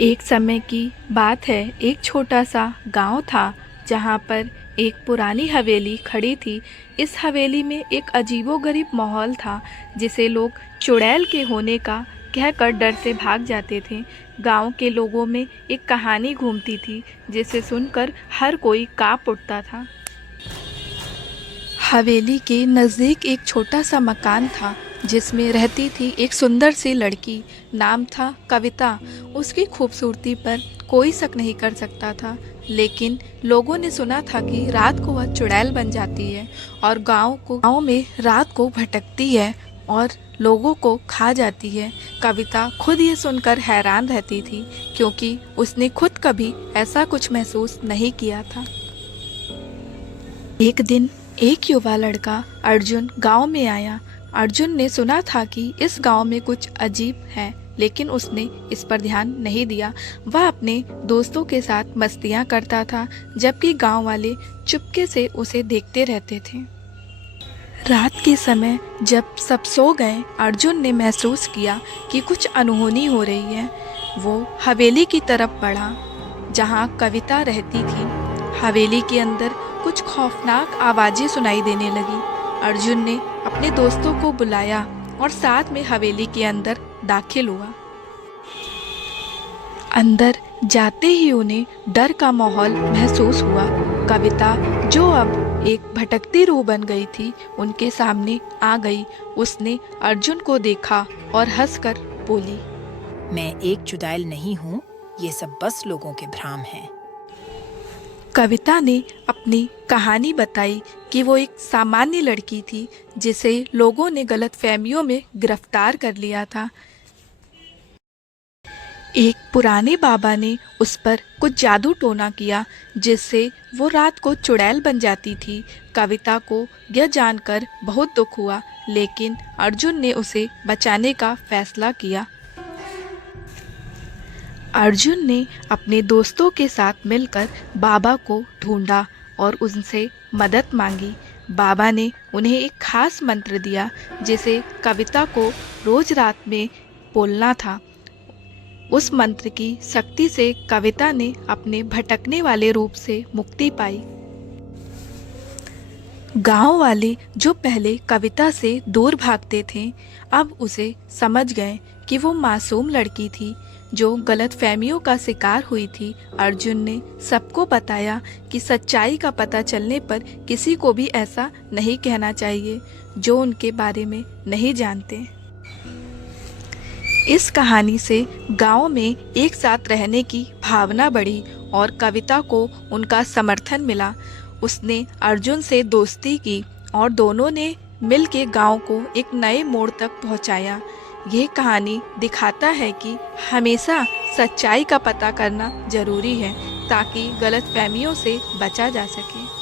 एक समय की बात है। एक छोटा सा गांव था जहां पर एक पुरानी हवेली खड़ी थी। इस हवेली में एक अजीबोगरीब माहौल था जिसे लोग चुड़ैल के होने का कहकर डर से भाग जाते थे। गांव के लोगों में एक कहानी घूमती थी जिसे सुनकर हर कोई कांप उठता था। हवेली के नज़दीक एक छोटा सा मकान था जिसमें रहती थी एक सुंदर सी लड़की। नाम था कविता। उसकी खूबसूरती पर कोई शक नहीं कर सकता था, लेकिन लोगों ने सुना था कि रात को वह चुड़ैल बन जाती है और गांव में रात को भटकती है और लोगों को खा जाती है। कविता खुद ये सुनकर हैरान रहती थी, क्योंकि उसने खुद कभी ऐसा कुछ महसूस नहीं किया था। एक दिन एक युवा लड़का अर्जुन गांव में आया। अर्जुन ने सुना था कि इस गांव में कुछ अजीब है, लेकिन उसने इस पर ध्यान नहीं दिया। वह अपने दोस्तों के साथ मस्तियां करता था, जबकि गांव वाले चुपके से उसे देखते रहते थे। रात के समय जब सब सो गए, अर्जुन ने महसूस किया कि कुछ अनहोनी हो रही है। वो हवेली की तरफ बढ़ा जहां कविता रहती थी। हवेली के अंदर कुछ खौफनाक आवाजें सुनाई देने लगी। अर्जुन ने अपने दोस्तों को बुलाया और साथ में हवेली के अंदर दाखिल हुआ। अंदर जाते ही उन्हें डर का माहौल महसूस हुआ। कविता, जो अब एक भटकती रूह बन गई थी, उनके सामने आ गई। उसने अर्जुन को देखा और हंसकर बोली, मैं एक चुड़ैल नहीं हूँ, ये सब बस लोगों के भ्रम हैं। कविता ने अपनी कहानी बताई कि वो एक सामान्य लड़की थी जिसे लोगों ने गलतफहमियों में गिरफ्तार कर लिया था। एक पुराने बाबा ने उस पर कुछ जादू टोना किया, जिससे वो रात को चुड़ैल बन जाती थी। कविता को यह जानकर बहुत दुख हुआ, लेकिन अर्जुन ने उसे बचाने का फैसला किया। अर्जुन ने अपने दोस्तों के साथ मिलकर बाबा को ढूंढा और उनसे मदद मांगी। बाबा ने उन्हें एक खास मंत्र दिया जिसे कविता को रोज रात में बोलना था। उस मंत्र की शक्ति से कविता ने अपने भटकने वाले रूप से मुक्ति पाई। गांव वाले, जो पहले कविता से दूर भागते थे, अब उसे समझ गए कि वो मासूम लड़की थी जो गलतफहमियों का शिकार हुई थी। अर्जुन ने सबको बताया कि सच्चाई का पता चलने पर किसी को भी ऐसा नहीं कहना चाहिए जो उनके बारे में नहीं जानते। इस कहानी से गांव में एक साथ रहने की भावना बढ़ी और कविता को उनका समर्थन मिला। उसने अर्जुन से दोस्ती की और दोनों ने मिल के गाँव को एक नए मोड़ तक पहुंचाया। ये कहानी दिखाता है कि हमेशा सच्चाई का पता करना जरूरी है, ताकि गलतफहमियों से बचा जा सके।